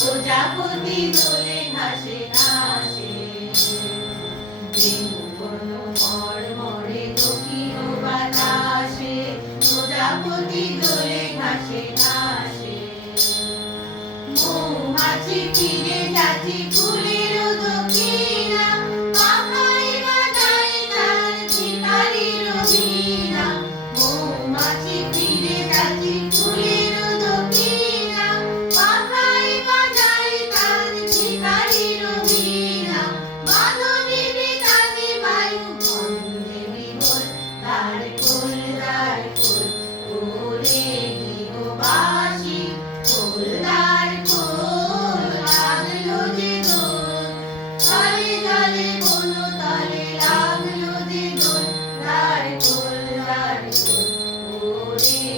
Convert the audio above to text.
প্রজাপতি দোলে ঘাসে ঘাসে মরে দক্ষিণ বাতাসে প্রজাপতি দোলে ঘাসে ঘাসে মৌমাছি ফিরে যাচ্ছে ফুলের দক্ষিণা পাখাই বাজায় তার শিকারির বীণা মৌমাছি ফিরে যাচ্ছে ফুলের দক্ষিণা পাখাই বাজায় তার শিকারির বীণা মাধবী বিতানে বায়ু বন্দে বিমল তার ফুল ওরে গৃহবাসী ফুলদার ফুল লাগলো যে দোল তলে তলে বনো তলে লাগলো যে দোল দার ফুল ওরে